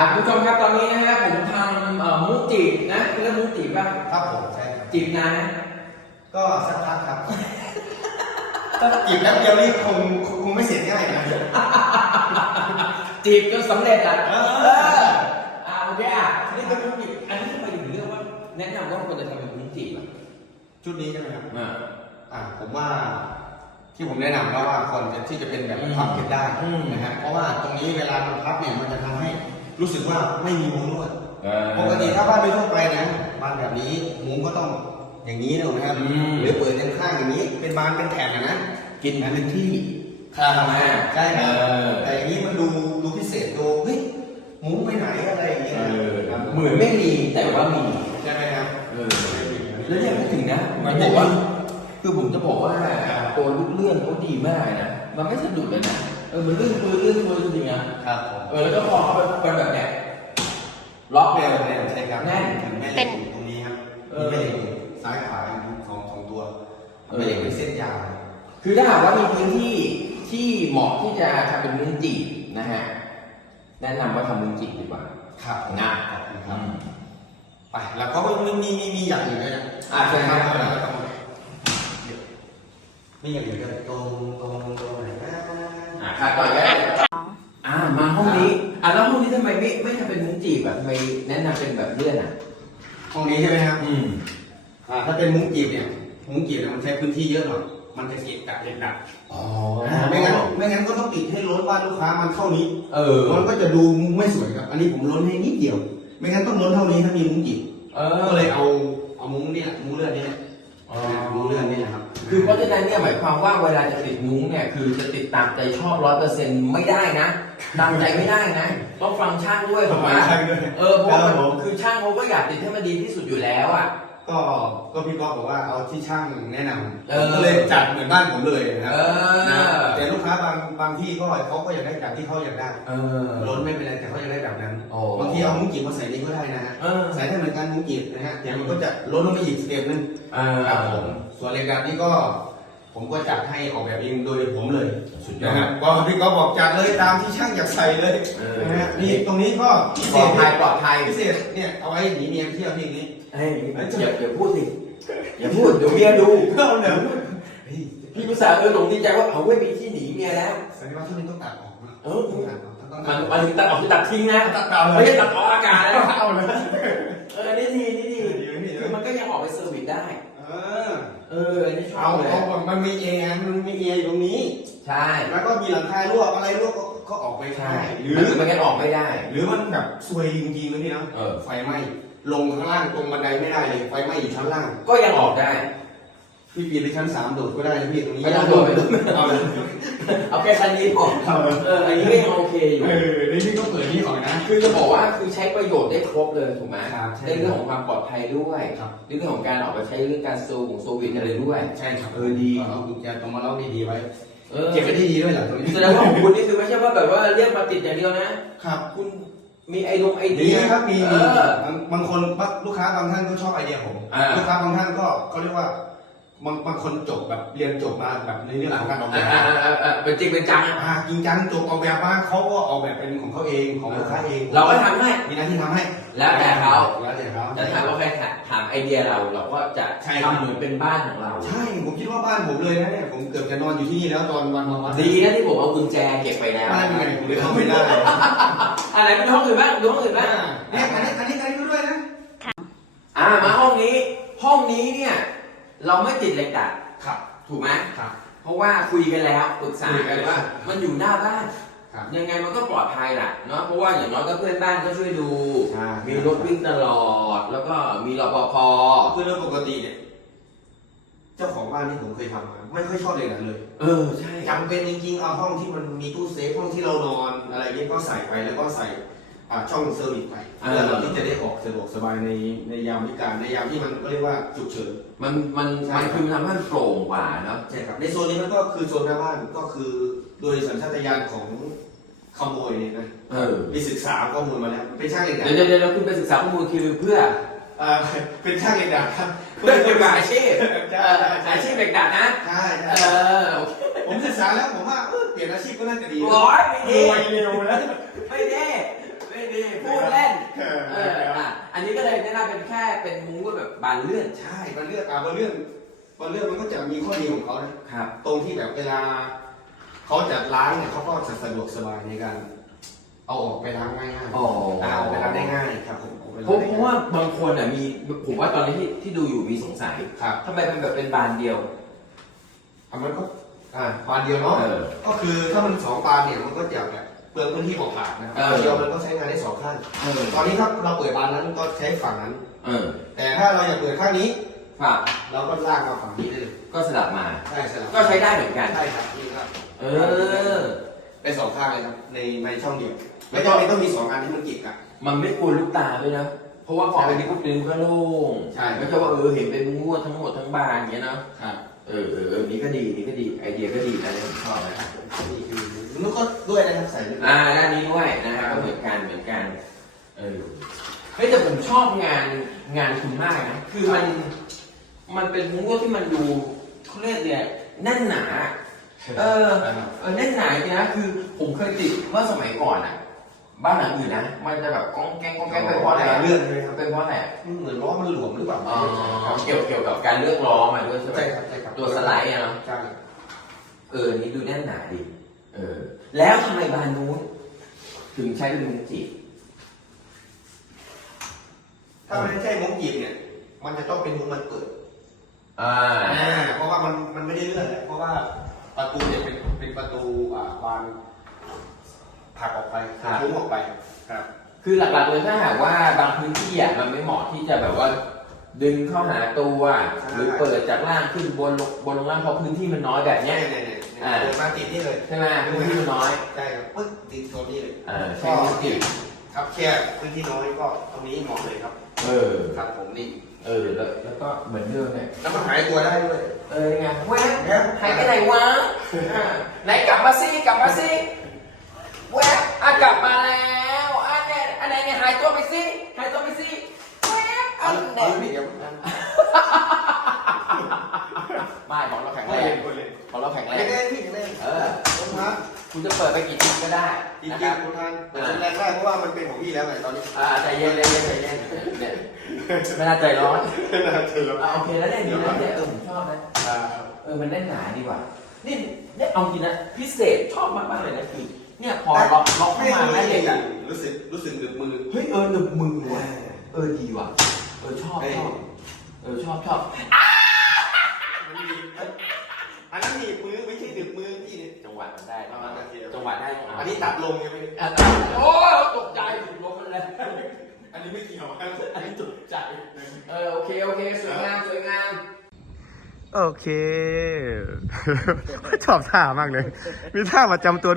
ครับคุณผู้ชมครับตอนนี้นะฮะผมทำมุกจีบนะแล้วมุกจีบป่ะครับผมใช่จีบนานนะก็สักพักครับ ถ้าจีบแล้วเดียวนี่คงคงไม่เสียง่ายนะ จีบจนสำเร็จล่ะเอออ่าโอเคอะนี่เป็นมุกจีบอันนี้ทำไมถึงเรื่องว่า แนะนำว่าควรจะทำเป็นมุกจีบอะชุดนี้ใช่ไหมครับ อ่า อ่าผมว่าที่ผมแนะนำก็ว่าคนที่จะเป็นแบบอืมพับเก็บได้นะฮะเพราะว่าตรงนี้เวลามันพับเนี่ยมันจะทำให้ รู้สึกว่าไม่มีมุ้งลวดเออปกติถ้าบ้านไม่ทั่วไปนะบ้านแบบนี้มุ้งก็ต้องอย่างนี้นะครับอืมหรือเปิดด้านข้างอย่างนี้ เป็นบานเป็นแผ่นอะนะกินพื้นที่ครับใช่ครับเออแต่อย่างนี้มันดูดูพิเศษดูเฮ้ยมุ้งไปไหนอะไรอย่างเงี้ยเออครับเหมือนไม่มีแต่ว่ามีใช่ไหมครับเออแล้วเนี่ยพูดถึงนะมันบอกว่าคือผมจะบอกว่าตัวลูกเลื่อนเขาดีมากเลยนะมันไม่สะดุดเลยนะ เออมันลื่นปืนลื่นปืนจริงๆนะครับผมเออแล้วก็พอเขาเป็นแบบเนี้ยล็อกแม่เลยแม่ใช่ครับแน่นแม่เหล็กอยู่ตรงนี้ครับเออแม่เหล็กอยู่ซ้ายขวาอยู่สองสองตัวเออแม่เหล็กเป็นเส้นยาวคือถ้าหากว่ามีพื้นที่ที่เหมาะที่จะทำเป็นมุ้งจีบนะฮะแนะนำว่าทำมุ้งจีบดีกว่าครับนะครับไปแล้วก็มีมีมีมีอย่างอื่นด้วยนะอ่าใช่ครับแล้วก็ต้องมีอย่างอื่นด้วยตรงตรงตรงไหน นะอ่าค่ะก่อนก็ได้อ่ามาห้องนี้อ่าแล้วห้องนี้ทำไมไม่ไม่ทำเป็นมุ้งจีบอะทำไมแนะนำเป็นแบบเลื่อนอะ ห้องนี้ใช่ไหมครับอืมอ่าถ้าเป็นมุ้งจีบเนี่ย มุ้งจีบเนี่ยมันใช้พื้นที่เยอะหน่อยมันจะเกะกะเกะกะอ๋ออ่าไม่งั้นไม่งั้นก็ต้องปิดให้ล้นบ้านลูกค้ามันเท่านี้ เออ มันก็จะดูไม่สวยครับ อันนี้ผมล้นให้นิดเดียว ไม่งั้นต้องล้นเท่านี้ถ้ามีมุ้งจีบเออก็เลยเอาเอามุ้งเนี่ยมุ้งเลื่อนนี่แหละอ๋อมุ้งเลื่อนนี่นะครับ คือเพราะฉะนั้นเนี่ยหมายความว่าเวลาจะติดมุ้งเนี่ยคือจะติดตามใจชอบร้อยเปอร์เซ็นต์ไม่ได้นะตามใจไม่ได้นะต้องฟังช่างด้วยถูกไหมใช่ด้วยเออเพราะว่ามันครับผมคือช่างเขาก็อยากติดให้มันดีที่สุดอยู่แล้วอะ ก็ก็พี่ก๊อฟบอกว่าเอาที่ช่างแนะนำเออผมก็เลยจัดเหมือนบ้านผมเลยนะครัเออ นะแต่ลูกค้าบางบางที่ก็เขาก็อยากได้แบบที่เขาอยากได้เออ ล้นไม่เป็นไรแต่เขาอยากได้แบบนั้นโอ้ บางทีเอามุ้งจีบมาใส่นี่ก็ได้นะฮะเออใส่ได้เหมือนกันมุ้งจีบนะฮะแต่มันก็จะล้นลงไปอีกสเต็ปนึงเออครับผมส่วนเหล็กดัดนี่ก็ ผมก็จัดให้ออกแบบเองโดยผมเลย สุดยอนะด ฮะก็พี่ก๊อฟบอกจัดเลยตามที่ช่างอยากใส่เลยเออนะฮะนี่ตรงนี้ก็พิปเศลอดษภัยปลอดภัย พิเศษเนี่ยเอาไว้หนีเมียไปเที่ยวที่นี้ เฮ้ยอย่าอย่าพูดสิอย่าพูดเดี๋ยวเมียดูเอาเหนือเฮ้ยพี่กุศลเออหลงดีใจว่าเอาไว้มีที่หนีเมียแล้วแสดงว่าที่นี่ต้องตัดออกนะเออต้องตัดออกต้องมัตันดออกมันตัดออกคือตัดทิ้งนะตัดเอาเลไม่ยใช่ตัดออกอากาศนะเอาเลยเออนี่ดีนี่ดีเดี๋ยวนี่คือมันก็ยังออกไปเซอร์วิสได้ เออเอออันนี้ชอเอาบเลยเอามันมีเองมันมีเออยู่ตรงนี้ ใช่แล้วก็มีหลังคารั่วอะไรรั่วก็ก็ออกไปใช่ได้หหรืรืออมันกันออกไม่ได้ หรือมันแบบซวยจริงๆนะพี่นะเออ ไฟไหม้ ลงข้างล่างตรงบันไดไม่ได้เลยไฟไหม้อยู่ชั้นล่าง ก็ยังออกได้ พี่ปีนไปชั้นสามโดดก็ได้นะพี่ตรงนี้ไม่ต้องโดดไม่ต้องเอาเลยเอาแค่ชั้นนี้พอเอาเลยเอออันนี้ก็ยังโอเคอยู่ เออนี่พี่ก็เปิดนี่ออกนะ คือจะบอกว่าคือใช้ประโยชน์ได้ครบเลยถูกไหมครับใช่ในเรื่องของความปลอดภัยด้วยครับ ในเรื่องของการออกไปใช้เรื่องการโซลของโซวิตอะไรด้วยใช่ครับเออดีเอากุญแจตรงมาล็อกดีๆไว้เออเก็บไว้ดีๆด้วยเหรอตรงนี้แสดงว่าของคุณนี่คือไม่ใช่ว่าแบบว่าเรียกมาติดอย่างเดียวนะ ครับ คุณ มีไอดงไอดีเดียนะครับมีเอมีอ บางบางคนบางลูกค้าบางท่านก็ชอบไอเดียผมอ่า ลูกค้าบางท่านก็เขาเรียกว่า บางบางคนจบแบบเรียนจบมาแบบในเรื่องของการออกแบอ่าบอ่าอ่าอ่าเป็นจริงเป็นจังอะอ่าจริงจังจบออกแบบมาเขาก็ออกแบบเป็นของเขาเองของลูกค้าเองเราก็ทำให้ มีหน้าที่ทำให้แล้วแต่เขา แล้วแต่เขาแต่ถามว่าใครถามไอเดียเราเราก็จะใช่ครับทำเหมือนเป็นบ้านของเรา ใช่ผมคิดว่าบ้านผมเลยนะเนี่ยผมเกือบจะนอนอยู่ที่นี่แล้วตอนวันมาวัดดีนะที่ผมเอากุญแจเก็บไปแล้วบ้านไงผมเลยเข้าไม่ได้อะไรเป็นห้องอื่นบ้างดูห้องอื่นอ่าบ้างเนี่ยอันนี้อันนี้อันนี้ดูด้วยนะอ่ามาห้องนี้ห้องนี้เนี่ย เราไม่ติดเหล็กดัดครับ ถูกไหมครับ เพราะว่าคุยกันแล้วปรึกษาคุยกักันนว่า มันอยู่หน้าบ้านครับ ยังไงมันก็ปลอดภัยแหละเนาะเพราะว่าอย่างน้อยก็เพื่อนบ้านก็ช่วยดู ใช่ มีรถวิ่งตลอด แล้วก็มีรปภคือเรื่องปกติเนี่ย เจ้าของบ้านที่ผมเคยทำมาไม่ค่อยชอบเลยนะเลยเออใช่ จำเป็นจริงๆเอาห้องที่มันมีตู้เซฟห้องที่เรานอนอะไรเงี้ยก็ใส่ไปแล้วก็ใส่ อ่าช่องเซอร์วิสไปเพื่อเราที่จะได้ออกสะดวกสบายในในยามวิการในยามที่มันก็เรียกว่าฉุกเฉิน มันมันใช่ มันคือมันทำให้มันโปร่งกว่าเนาะใช่ครับในโซนนี้มันก็คือโซนหน้าบ้านก็คือโดยสัญชาตญาณของขโมยเนี่ยนะเออมีศึกษาข้อมูลมาแล้วเป็นช่างเหล็กดัดเดี๋ยวเดี๋ยวเดี๋ยวคุณไปศึกษาข้อมูลคือเพื่ออ่าเป็นช่างเหล็กดัดครับเพื่อเกี่ยวกับอาชีพใช่เอออาชีพเด็กดัดนะใช่เอใช่อโอเคผมศึกษาแล้วผมว่าเออเปลี่ยนอาชีพก็น่าจะดีนะร้อยไม่รดีวยเร็วนะไม่ดีไม่ดี พูดเล่น เออเอออะอันนนี้ก็เลยแนะนำเป็นแค่เป็นมุ้งแบบบานเลื่อนใช่มันเลือกอะมันเลื่อนมันเลื่อนมันก็จะมีข้อดีของเขานะครับ ตรงที่แบบเวลาเขาจะล้างเนี่ยเขาก็จะสะดวกสบายในการ เอาออกไปล้างง่ายๆอ๋อเอาออกไปล้างได้ง่ายครับผมออกไปเพล้างราะได้เพราะง่ายว่าบางคนอะมีผมว่าตอนนี้ที่ที่ดูอยู่มีสงสัยครับทำไมเป็นแบบเป็นบานเดียว อะมันก็อ่าบานเดียวเนาะ เออ ก็คือถ้ามันสองบานเนี่ยมันก็จะแบบ เปลืองพื้นที่เปล่าๆนะครับเออบานเดียวมันก็ใช้งานได้สองข้าง เออตอนนี้ถ้าเราเปิดบานนั้นก็ใช้ฝั่งนั้น เออแต่ถ้าเราอยากเปิดข้างนี้ฝากเราก็ลากมาฝั่งนี้ได้เลยก็สลับมาใช่สลับก็ใช้ได้เหมือนกัน ใช่ครับนี่ครับเออเป็นสองข้างเลยครับในในช่องเดียวไม่จำเป็นต้องมีสองอันที่มันกีดกัน มันไม่กลัวลูกตาด้วยนะ เพราะว่าพอเป็นปุ๊บนึงก็โล่งใช่ ไม่ใช่ว่าเออเห็นเป็นมุ้งลวดทั้งหมดทั้งบานอย่างเงี้ยเนาะ ครับ เออเออเออนี่ก็ดีนี่ก็ดีไอเดียก็ดีนะเนี่ยผมชอบนะนี่คือ มันก็ด้วยนะครับใส่ด้วยอ่าด้านนี้ด้วยนะฮะก็เหมือนกันเหมือนกันเออเฮ้ยแต่ผมชอบงานงานคุณมากนะคือมันมันเป็นมุ้งลวดที่มันดูเขาเรียกเนี่ยแน่นหนา เออเออแน่นหนาจริงนะคือผมเคยติดเมื่อสมัยก่อนอะ บ้านหลังอื่นนะมันจะแบบก้องแกงก้องแกงเป็นเพราะอะไรเลื่อนใช่ไหมครับเป็นเพราะอะไรอะเหมือนล้อมันหลวมหรือเปล่าอ๋อเกี่ยวเกี่ยวกับการเลือกล้อมาด้วยใช่ไหมใช่ครับใช่ครับตัวสไลด์อะเนาะใช่เออนี่ดูแน่นหนาดีเออ แล้วทำไมบานนู้น ถึงใช้เป็นมุ้งจีบถ้ามันไม่ใช่มุ้งจีบเนี่ย มันจะต้องเป็นมุ้งมันเปิดอ่าอ่าเพราะว่ามันมันไม่ได้เลื่อนแล้วเพราะว่าประตูเนี่ยเป็นเป็นประตูอ่าบานผลักออกไปครับมุ้งออกไปครับ คือหลักๆเลยถ้าหากว่าบางพื้นที่อะมันไม่เหมาะที่จะแบบว่า ดึงเข้าหาตัวใช่หรือเปิดจากล่างขึ้นบนลงบนลงล่างเพราะพื้นที่มันน้อยแบบเนี้เนี่ยยเนี่ยเนี่ย อ่าเปิดมาติดนี่เลยใช่ไหมพื้นที่มันน้อยใช่ครับปึ๊บติดโซนนี้เลย เออใช้มุ้งจีบครับแค่พื้นที่น้อยก็ตรงนี้เหมาะเลยครับเออครับผมนี่เออแล้วแล้วก็เหมือนเดิมเนี่ยแล้วมันหายตัวได้ด้วย เออไงแวบหายไปไหนวะอ่าไหนกลับมาสิกลับมาสิแวบอะกลับมาแล้วอะเนี่ยอันไหนเนี่ยหายตัวไปสิหายตัวไปสิแวบอัเอานไหน เอาไม่เดี๋ยว ไม่ของเราแข็ง ไม่ แร เห็ ง น คนเลยของเราแข็งแรไม่งได้พี่ไม่ได้เออผมครับคุณจะเปิดไปกี่ทีก็ได้จริงนะๆครับคุณทานเปิดเป็นแรกแรกเพราะว่ามันเป็นของพี่แล้วไงตอนนี้อ่าใจเย็นใจเย็นใจเย็นเนี่ยไม่น่าใจร้อนน่าจะแล้วอ่าโอเคแล้วเนี่ยดีแล้วเนี่ยเออผมชอบนะเออมันแน่นหนาดีกว่านี่เนี่ยเอาจริงนะพิเศษชอบมากๆเลยนะคือเนี่ยพอล็อกล็อกเข้ามาแม่เหล็กอะรู้สึกรู้สึกหนึบมือ เฮ้ยเออหนึบมือว่ะเออดีว่ะเออชอบชอบเออชอบชอบมันมี อันนั้นหนีบมือไม่ใช่หนึบมือพี่เนี่ยจังหวะมันได้ เอามาโอเคจังหวะได้ต้องเอาอันนี้ตัดลมยังไม่ได้อะโอ้ยตกใจถูกลมมันเลยอันนี้ไม่เกี่ยวครับอันนี้ตกใจ เออ โอเค โอเค สวยงาม สวยงาม โอเค ชอบท่ามากเลย มีท่าประจำตัวด้วย